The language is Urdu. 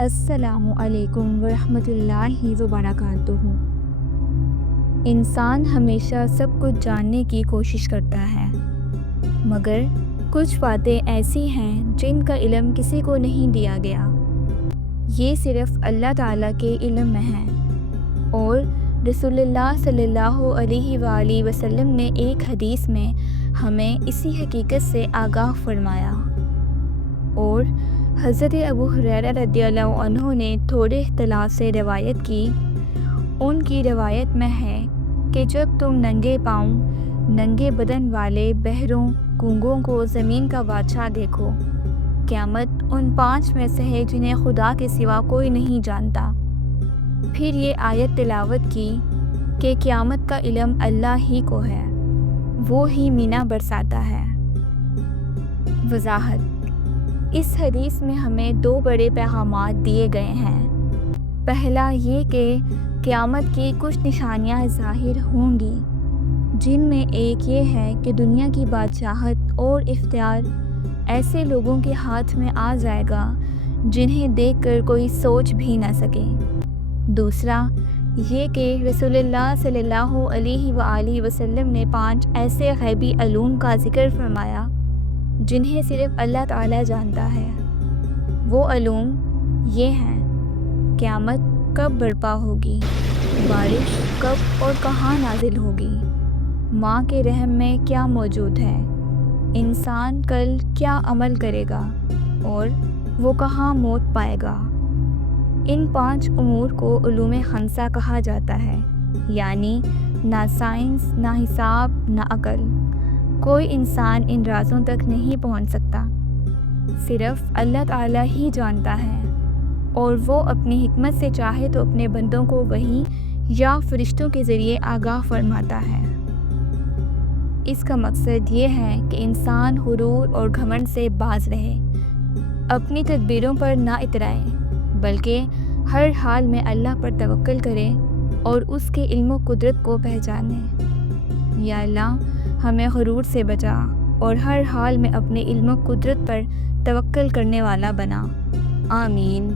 السلام علیکم ورحمۃ اللہ وبرکاتہ۔ انسان ہمیشہ سب کچھ جاننے کی کوشش کرتا ہے، مگر کچھ باتیں ایسی ہیں جن کا علم کسی کو نہیں دیا گیا۔ یہ صرف اللہ تعالیٰ کے علم میں ہیں، اور رسول اللہ صلی اللہ علیہ وآلہ وسلم نے ایک حدیث میں ہمیں اسی حقیقت سے آگاہ فرمایا۔ اور حضرت ابو ہریرہ رضی اللہ عنہ نے تھوڑے اختلاف سے روایت کی۔ ان کی روایت میں ہے کہ جب تم ننگے پاؤں، ننگے بدن والے بہروں، گونگوں کو زمین کا بادشاہ دیکھو، قیامت ان 5 میں سے ہے جنہیں خدا کے سوا کوئی نہیں جانتا۔ پھر یہ آیت تلاوت کی کہ قیامت کا علم اللہ ہی کو ہے، وہ ہی مینہ برساتا ہے۔ وضاحت: اس حدیث میں ہمیں 2 بڑے پیغامات دیے گئے ہیں۔ پہلا یہ کہ قیامت کی کچھ نشانیاں ظاہر ہوں گی، جن میں ایک یہ ہے کہ دنیا کی بادشاہت اور اختیار ایسے لوگوں کے ہاتھ میں آ جائے گا جنہیں دیکھ کر کوئی سوچ بھی نہ سکے۔ دوسرا یہ کہ رسول اللہ صلی اللہ علیہ وآلہ وسلم نے 5 ایسے غیبی علوم کا ذکر فرمایا جنہیں صرف اللہ تعالیٰ جانتا ہے۔ وہ علوم یہ ہیں: قیامت کب برپا ہوگی، بارش کب اور کہاں نازل ہوگی، ماں کے رحم میں کیا موجود ہے، انسان کل کیا عمل کرے گا اور وہ کہاں موت پائے گا۔ ان 5 امور کو علوم خمسہ کہا جاتا ہے، یعنی نہ سائنس، نہ حساب، نہ عقل، کوئی انسان ان رازوں تک نہیں پہنچ سکتا۔ صرف اللہ تعالیٰ ہی جانتا ہے، اور وہ اپنی حکمت سے چاہے تو اپنے بندوں کو وحی یا فرشتوں کے ذریعے آگاہ فرماتا ہے۔ اس کا مقصد یہ ہے کہ انسان غرور اور گھمنڈ سے باز رہے، اپنی تدبیروں پر نہ اترائے، بلکہ ہر حال میں اللہ پر توکل کرے اور اس کے علم و قدرت کو پہچانے۔ یا اللہ، ہمیں غرور سے بچا اور ہر حال میں اپنے علم و قدرت پر توکل کرنے والا بنا۔ آمین۔